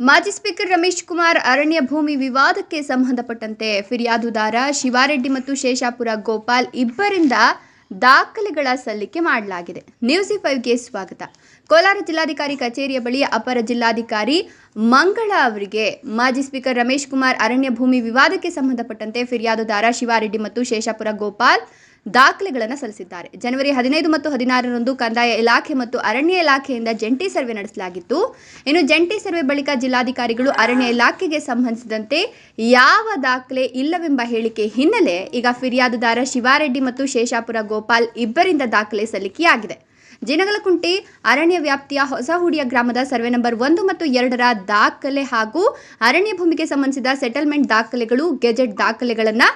ಮಾಜಿ ಸ್ಪೀಕರ್ ರಮೇಶ್ ಕುಮಾರ್ ಅರಣ್ಯ ಭೂಮಿ ವಿವಾದಕ್ಕೆ ಸಂಬಂಧಪಟ್ಟಂತೆ ಫಿರ್ಯಾದುದಾರ ಶಿವಾರೆಡ್ಡಿ ಮತ್ತು ಶೇಷಾಪುರ ಗೋಪಾಲ್ ಇಬ್ಬರಿಂದ ದಾಖಲೆಗಳ ಸಲ್ಲಿಕೆ ಮಾಡಲಾಗಿದೆ. ನ್ಯೂಸಿ ಫೈವ್ಗೆ ಸ್ವಾಗತ. ಕೋಲಾರ ಜಿಲ್ಲಾಧಿಕಾರಿ ಕಚೇರಿಯ ಬಳಿ ಅಪರ ಜಿಲ್ಲಾಧಿಕಾರಿ ಮಂಗಳ ಅವರಿಗೆ ಮಾಜಿ ಸ್ಪೀಕರ್ ರಮೇಶ್ ಕುಮಾರ್ ಅರಣ್ಯ ಭೂಮಿ ವಿವಾದಕ್ಕೆ ಸಂಬಂಧಪಟ್ಟಂತೆ ಫಿರ್ಯಾದುದಾರ ಶಿವಾರೆಡ್ಡಿ ಮತ್ತು ಶೇಷಾಪುರ ಗೋಪಾಲ್ ದಾಖಲೆಗಳನ್ನು ಸಲ್ಲಿಸಿದ್ದಾರೆ. ಜನವರಿ ಹದಿನೈದು ಮತ್ತು ಹದಿನಾರರಂದು ಕಂದಾಯ ಇಲಾಖೆ ಮತ್ತು ಅರಣ್ಯ ಇಲಾಖೆಯಿಂದ ಜಂಟಿ ಸರ್ವೆ ನಡೆಸಲಾಗಿತ್ತು. ಇನ್ನು ಜಂಟಿ ಸರ್ವೆ ಬಳಿಕ ಜಿಲ್ಲಾಧಿಕಾರಿಗಳು ಅರಣ್ಯ ಇಲಾಖೆಗೆ ಸಂಬಂಧಿಸಿದಂತೆ ಯಾವ ದಾಖಲೆ ಇಲ್ಲವೆಂಬ ಹೇಳಿಕೆ ಹಿನ್ನೆಲೆ ಈಗ ಫಿರ್ಯಾದುದಾರ ಶಿವಾರೆಡ್ಡಿ ಮತ್ತು ಶೇಷಾಪುರ ಗೋಪಾಲ್ ಇಬ್ಬರಿಂದ ದಾಖಲೆ ಸಲ್ಲಿಕೆಯಾಗಿದೆ. ಜಿನಗಲಕುಂಟೆ ಅರಣ್ಯ ವ್ಯಾಪ್ತಿಯ ಹೊಸಹುಡಿಯ ಗ್ರಾಮದ ಸರ್ವೆ ನಂಬರ್ ಒಂದು ಮತ್ತು ಎರಡರ ದಾಖಲೆ ಹಾಗೂ ಅರಣ್ಯ ಭೂಮಿಗೆ ಸಂಬಂಧಿಸಿದ ಸೆಟಲ್ಮೆಂಟ್ ದಾಖಲೆಗಳು, ಗೆಜೆಟ್ ದಾಖಲೆಗಳನ್ನು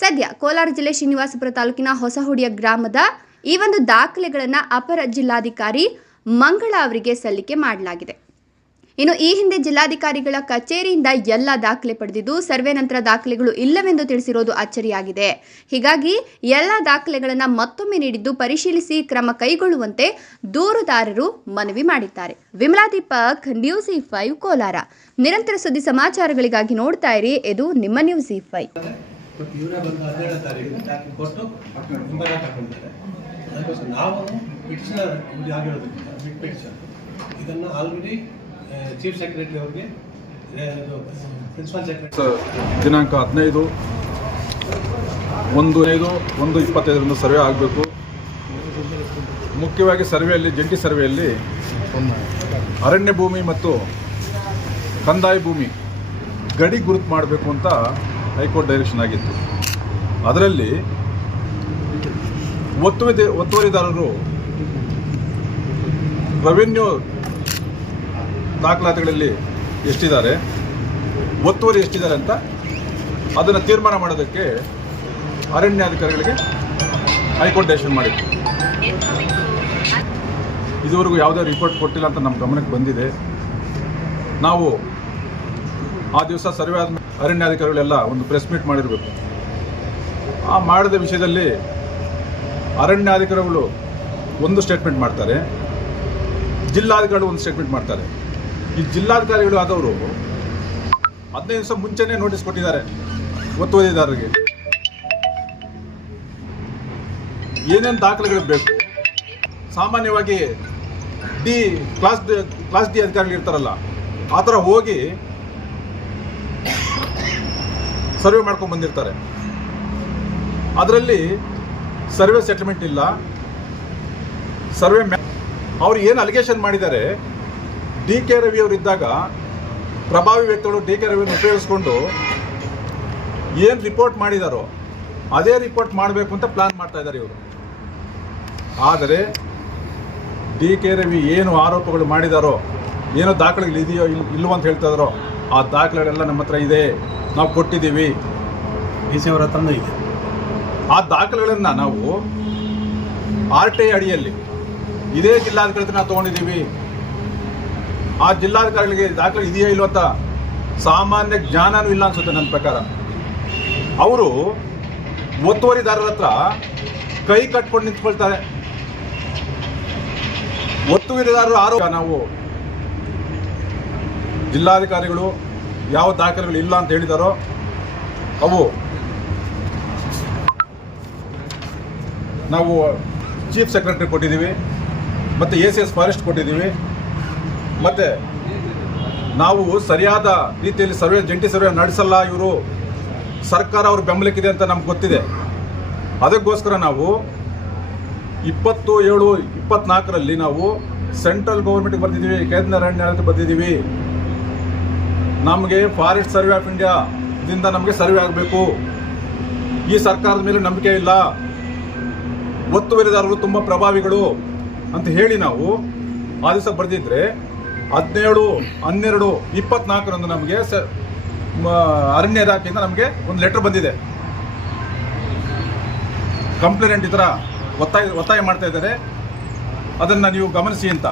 ಸದ್ಯ ಕೋಲಾರ ಜಿಲ್ಲೆ ಶ್ರೀನಿವಾಸಪುರ ತಾಲೂಕಿನ ಹೊಸಹುಡಿಯ ಗ್ರಾಮದ ಈ ಒಂದು ದಾಖಲೆಗಳನ್ನು ಅಪರ ಜಿಲ್ಲಾಧಿಕಾರಿ ಮಂಗಳ ಅವರಿಗೆ ಸಲ್ಲಿಕೆ ಮಾಡಲಾಗಿದೆ. ಇನ್ನು ಈ ಹಿಂದೆ ಜಿಲ್ಲಾಧಿಕಾರಿಗಳ ಕಚೇರಿಯಿಂದ ಎಲ್ಲ ದಾಖಲೆ ಪಡೆದಿದ್ದು ಸರ್ವೆ ನಂತರ ದಾಖಲೆಗಳು ಇಲ್ಲವೆಂದು ತಿಳಿಸಿರೋದು ಅಚ್ಚರಿಯಾಗಿದೆ. ಹೀಗಾಗಿ ಎಲ್ಲ ದಾಖಲೆಗಳನ್ನು ಮತ್ತೊಮ್ಮೆ ನೀಡಿದ್ದು ಪರಿಶೀಲಿಸಿ ಕ್ರಮ ಕೈಗೊಳ್ಳುವಂತೆ ದೂರುದಾರರು ಮನವಿ ಮಾಡಿದ್ದಾರೆ. Vimala Deepak, news E five, Kolar. ನಿರಂತರ ಸುದ್ದಿ ಸಮಾಚಾರಗಳಿಗಾಗಿ ನೋಡ್ತಾ ಇರಿ. ಇದು ನಿಮ್ಮ ನ್ಯೂಸ್ ಇ ಬಟ್ ಇವರೇ ಬಂದು ಹದಿನೇಳನೇ ತಾರೀಕು ಕೊಟ್ಟು ಹಿಂಬಾಲ ತಗೊಂಡಿದ್ದಾರೆ ಅದಕ್ಕೋಸ್ಕರ ನಾವು ಪಿಟಿಷನರ್ ಇಲ್ಲಿ ಆಗಿರೋದ್ರಿಂದ ಬಿಟ್ ಪಿಟಿಷನ್ ಇದನ್ನು ಆಲ್ರೆಡಿ ಚೀಫ್ ಸೆಕ್ರೆಟರಿ ಅವ್ರಿಗೆ ಪ್ರಿನ್ಸಿಪಲ್ ಸೆಕ್ರೆಟರಿ ಸ- ದಿನಾಂಕ ಹದಿನೈದು ಒಂದು ಐದು ಒಂದು ಇಪ್ಪತ್ತೈದರಿಂದ ಸರ್ವೆ ಆಗಬೇಕು. ಮುಖ್ಯವಾಗಿ ಸರ್ವೆಯಲ್ಲಿ, ಜಂಟಿ ಸರ್ವೆಯಲ್ಲಿ ಅರಣ್ಯ ಭೂಮಿ ಮತ್ತು ಕಂದಾಯ ಭೂಮಿ ಗಡಿ ಗುರುತು ಮಾಡಬೇಕು ಅಂತ ಹೈಕೋರ್ಟ್ ಡೈರೆಕ್ಷನ್ ಆಗಿತ್ತು. ಅದರಲ್ಲಿ ಒತ್ತುವರಿ ಒತ್ತುವರಿದಾರರು ರೆವೆನ್ಯೂ ದಾಖಲಾತಿಗಳಲ್ಲಿ ಎಷ್ಟಿದ್ದಾರೆ, ಒತ್ತುವರಿ ಎಷ್ಟಿದ್ದಾರೆ ಅಂತ ಅದನ್ನು ತೀರ್ಮಾನ ಮಾಡೋದಕ್ಕೆ ಅರಣ್ಯಾಧಿಕಾರಿಗಳಿಗೆ ಹೈಕೋರ್ಟ್ ಡೈರೆಕ್ಷನ್ ಮಾಡಿತ್ತು. ಇದುವರೆಗೂ ಯಾವುದೇ ರಿಪೋರ್ಟ್ ಕೊಟ್ಟಿಲ್ಲ ಅಂತ ನಮ್ಮ ಗಮನಕ್ಕೆ ಬಂದಿದೆ. ನಾವು ಆ ದಿವಸ ಸರ್ವೆ ಆದ ಅರಣ್ಯಾಧಿಕಾರಿಗಳೆಲ್ಲ ಒಂದು ಪ್ರೆಸ್ ಮೀಟ್ ಮಾಡಿರಬೇಕು. ಆ ಮಾಡಿದ ವಿಷಯದಲ್ಲಿ ಅರಣ್ಯಾಧಿಕಾರಿಗಳು ಒಂದು ಸ್ಟೇಟ್ಮೆಂಟ್ ಮಾಡ್ತಾರೆ. ಜಿಲ್ಲಾಧಿಕಾರಿಗಳು ಒಂದು ಸ್ಟೇಟ್ಮೆಂಟ್ ಮಾಡ್ತಾರೆ. ಈ ಜಿಲ್ಲಾಧಿಕಾರಿಗಳು ಆದವರು ಹದಿನೈದು ದಿವಸ ಮುಂಚೆನೇ ನೋಟಿಸ್ ಕೊಟ್ಟಿದ್ದಾರೆ. ಒತ್ತುವರಿದಾರರಿಗೆ ಏನೇನು ದಾಖಲೆಗಳು ಬೇಕು? ಸಾಮಾನ್ಯವಾಗಿ ಡಿ ಕ್ಲಾಸ್ ಕ್ಲಾಸ್ ಡಿ ಅಧಿಕಾರಿಗಳು ಇರ್ತಾರಲ್ಲ, ಆ ಥರ ಹೋಗಿ ಸರ್ವೆ ಮಾಡ್ಕೊಂಡು ಬಂದಿರ್ತಾರೆ. ಅದರಲ್ಲಿ ಸರ್ವೆ ಸೆಟಲ್ಮೆಂಟ್ ಇಲ್ಲ. ಸರ್ವೆ ಅವ್ರು ಏನು ಅಲಿಗೇಷನ್ ಮಾಡಿದ್ದಾರೆ ಡಿ ಕೆ ರವಿ ಅವರು ಇದ್ದಾಗ ಪ್ರಭಾವಿ ವ್ಯಕ್ತಿಗಳು ಡಿ ಕೆ ರವಿಯನ್ನು ಉಪಯೋಗಿಸ್ಕೊಂಡು ಏನು ರಿಪೋರ್ಟ್ ಮಾಡಿದಾರೋ ಅದೇ ರಿಪೋರ್ಟ್ ಮಾಡಬೇಕು ಅಂತ ಪ್ಲಾನ್ ಮಾಡ್ತಾ ಇದ್ದಾರೆ ಇವರು. ಆದರೆ ಡಿ ಕೆ ರವಿ ಏನು ಆರೋಪಗಳು ಮಾಡಿದಾರೋ, ಏನೋ ದಾಖಲೆಗಳು ಇದೆಯೋ ಇಲ್ಲ ಅಂತ ಹೇಳ್ತಾ ಇದಾರೋ ಆ ದಾಖಲೆಗಳೆಲ್ಲ ನಮ್ಮ ಹತ್ರ ಇದೆ. ನಾವು ಕೊಟ್ಟಿದ್ದೀವಿ. ಡಿ ಸಿ ಅವರ ಹತ್ರನೂ ಇದೆ. ಆ ದಾಖಲೆಗಳನ್ನು ನಾವು ಆರ್ ಟಿ ಐ ಅಡಿಯಲ್ಲಿ ಇದೇ ಜಿಲ್ಲಾಧಿಕಾರಿ ನಾವು ತೊಗೊಂಡಿದ್ದೀವಿ. ಆ ಜಿಲ್ಲಾಧಿಕಾರಿಗಳಿಗೆ ದಾಖಲೆ ಇದೆಯೋ ಇಲ್ವ ಅಂತ ಸಾಮಾನ್ಯ ಜ್ಞಾನನೂ ಇಲ್ಲ ಅನ್ಸುತ್ತೆ ನನ್ನ ಪ್ರಕಾರ. ಅವರು ಒತ್ತುವರಿದಾರರ ಹತ್ರ ಕೈ ಕಟ್ಕೊಂಡು ನಿಂತ್ಕೊಳ್ತಾರೆ. ಒತ್ತುವರಿದಾರರು ಆರೋಗ್ಯ ನಾವು ಜಿಲ್ಲಾಧಿಕಾರಿಗಳು ಯಾವ ದಾಖಲೆಗಳು ಇಲ್ಲ ಅಂತ ಹೇಳಿದಾರೋ ಅವು ನಾವು ಚೀಫ್ ಸೆಕ್ರೆಟರಿ ಕೊಟ್ಟಿದ್ದೀವಿ, ಮತ್ತು ಎ ಸಿ ಎಸ್ ಫಾರೆಸ್ಟ್ ಕೊಟ್ಟಿದ್ದೀವಿ, ಮತ್ತು ನಾವು ಸರಿಯಾದ ರೀತಿಯಲ್ಲಿ ಸರ್ವೆ, ಜಂಟಿ ಸರ್ವೆ ನಡೆಸಲ್ಲ ಇವರು, ಸರ್ಕಾರ ಅವ್ರ ಬೆಂಬಲಕ್ಕಿದೆ ಅಂತ ನಮ್ಗೆ ಗೊತ್ತಿದೆ. ಅದಕ್ಕೋಸ್ಕರ ನಾವು ಇಪ್ಪತ್ತು ಏಳು, ಇಪ್ಪತ್ನಾಲ್ಕರಲ್ಲಿ ನಾವು ಸೆಂಟ್ರಲ್ ಗೌರ್ಮೆಂಟ್ಗೆ ಬರ್ತಿದ್ದೀವಿ, ಕೇಂದ್ರ ಅರಣ್ಯ ಬರ್ತಿದ್ದೀವಿ. ನಮಗೆ ಫಾರೆಸ್ಟ್ ಸರ್ವೆ ಆಫ್ ಇಂಡಿಯಾದಿಂದ ನಮಗೆ ಸರ್ವೆ ಆಗಬೇಕು. ಈ ಸರ್ಕಾರದ ಮೇಲೆ ನಂಬಿಕೆ ಇಲ್ಲ. ಒತ್ತುವರಿದಾರರು ತುಂಬ ಪ್ರಭಾವಿಗಳು ಅಂತ ಹೇಳಿ ನಾವು ಆ ದಿವಸ ಬರೆದಿದ್ರೆ ಹದಿನೇಳು, ಹನ್ನೆರಡು, ಇಪ್ಪತ್ನಾಲ್ಕರಂದು ನಮಗೆ ಸ ಅರಣ್ಯ ಇಲಾಖೆಯಿಂದ ನಮಗೆ ಒಂದು ಲೆಟರ್ ಬಂದಿದೆ. ಕಂಪ್ಲೇಂಟ್ ಈ ಥರ ಒತ್ತಾಯ ಒತ್ತಾಯ ಮಾಡ್ತಾ ಇದ್ದಾರೆ. ಅದನ್ನು ನೀವು ಗಮನಿಸಿ ಅಂತ.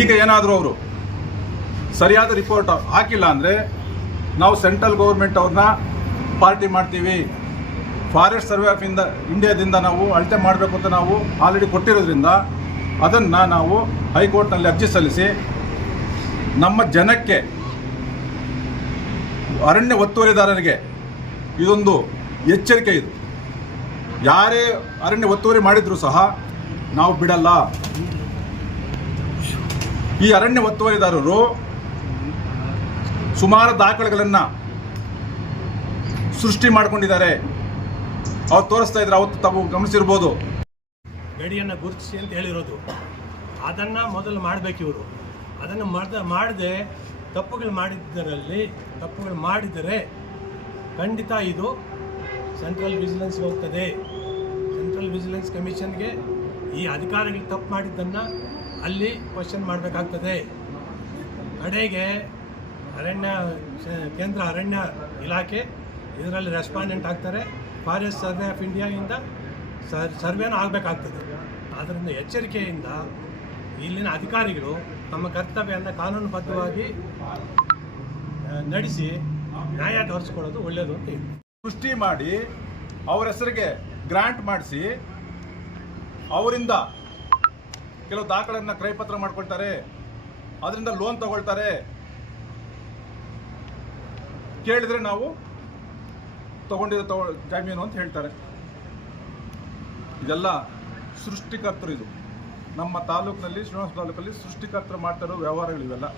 ಈಗ ಏನಾದರೂ ಅವರು ಸರಿಯಾದ ರಿಪೋರ್ಟ್ ಹಾಕಿಲ್ಲ ಅಂದರೆ ನಾವು ಸೆಂಟ್ರಲ್ ಗೌರ್ಮೆಂಟ್ ಅವ್ರನ್ನ ಪಾರ್ಟಿ ಮಾಡ್ತೀವಿ. ಫಾರೆಸ್ಟ್ ಸರ್ವೆ ಆಫ್ ಇಂದ ಇಂಡಿಯಾದಿಂದ ನಾವು ಅಳತೆ ಮಾಡಬೇಕು ಅಂತ ನಾವು ಆಲ್ರೆಡಿ ಕೊಟ್ಟಿರೋದ್ರಿಂದ ಅದನ್ನು ನಾವು ಹೈಕೋರ್ಟ್ನಲ್ಲಿ ಅರ್ಜಿ ಸಲ್ಲಿಸಿ ನಮ್ಮ ಜನಕ್ಕೆ ಅರಣ್ಯ ಒತ್ತುವರಿದಾರರಿಗೆ ಇದೊಂದು ಎಚ್ಚರಿಕೆ ಇದು. ಯಾರೇ ಅರಣ್ಯ ಒತ್ತುವರಿ ಮಾಡಿದರೂ ಸಹ ನಾವು ಬಿಡಲ್ಲ. ಈ ಅರಣ್ಯ ಒತ್ತುವರಿದಾರರು ಸುಮಾರು ದಾಖಲೆಗಳನ್ನು ಸೃಷ್ಟಿ ಮಾಡಿಕೊಂಡಿದ್ದಾರೆ. ಅವ್ರು ತೋರಿಸ್ತಾ ಇದ್ರೆ ಅವತ್ತು ತಾವು ಗಮನಿಸಿರ್ಬೋದು. ಗಡಿಯನ್ನು ಗುರುತಿಸಿ ಅಂತ ಹೇಳಿರೋದು. ಅದನ್ನು ಮೊದಲು ಮಾಡಬೇಕು ಇವರು. ಅದನ್ನು ಮಾಡ್ದ ಮಾಡದೆ ತಪ್ಪುಗಳು ಮಾಡಿದ್ದರಲ್ಲಿ, ತಪ್ಪುಗಳು ಮಾಡಿದರೆ ಖಂಡಿತ ಇದು ಸೆಂಟ್ರಲ್ ವಿಜಿಲೆನ್ಸ್ಗೆ ಹೋಗ್ತದೆ. ಸೆಂಟ್ರಲ್ ವಿಜಿಲೆನ್ಸ್ ಕಮಿಷನ್ಗೆ ಈ ಅಧಿಕಾರಿಗಳು ತಪ್ಪು ಮಾಡಿದ್ದನ್ನು ಅಲ್ಲಿ ಕ್ವಶನ್ ಮಾಡಬೇಕಾಗ್ತದೆ. ಕಡೆಗೆ ಅರಣ್ಯ ಕೇಂದ್ರ ಅರಣ್ಯ ಇಲಾಖೆ ಇದರಲ್ಲಿ ರೆಸ್ಪಾಂಡೆಂಟ್ ಆಗ್ತಾರೆ. ಫಾರೆಸ್ಟ್ ಸರ್ವೆ ಆಫ್ ಇಂಡಿಯಾಯಿಂದ ಸರ್ ಸರ್ವೇನೂ ಆಗಬೇಕಾಗ್ತದೆ. ಆದ್ದರಿಂದ ಎಚ್ಚರಿಕೆಯಿಂದ ಇಲ್ಲಿನ ಅಧಿಕಾರಿಗಳು ತಮ್ಮ ಕರ್ತವ್ಯವನ್ನು ಕಾನೂನುಬದ್ಧವಾಗಿ ನಡೆಸಿ ನ್ಯಾಯ ತೋರಿಸ್ಕೊಳ್ಳೋದು ಒಳ್ಳೆಯದು ಅಂತ ಸೃಷ್ಟಿ ಮಾಡಿ, ಅವರ ಹೆಸರಿಗೆ ಗ್ರಾಂಟ್ ಮಾಡಿಸಿ, ಅವರಿಂದ ಕೆಲವು ದಾಖಲೆಯನ್ನು ಕ್ರಯಪತ್ರ ಮಾಡ್ಕೊಳ್ತಾರೆ. ಅದರಿಂದ ಲೋನ್ ತಗೊಳ್ತಾರೆ. ಕೇಳಿದ್ರೆ ನಾವು ತಗೊಂಡಿರೋ ತಗೊ ಜಾಮೀನು ಅಂತ ಹೇಳ್ತಾರೆ. ಇದೆಲ್ಲ ಸೃಷ್ಟಿಕರ್ತರು ಇದು. ನಮ್ಮ ತಾಲೂಕಿನಲ್ಲಿ, ಶ್ರೀನಿವಾಸ ತಾಲೂಕಲ್ಲಿ ಸೃಷ್ಟಿಕರ್ತರು ಮಾಡ್ತಿರೋ ವ್ಯವಹಾರಗಳಿವೆಲ್ಲ.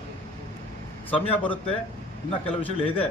ಸಮಯ ಬರುತ್ತೆ, ಇನ್ನು ಕೆಲವು ವಿಷಯಗಳು ಇದೆ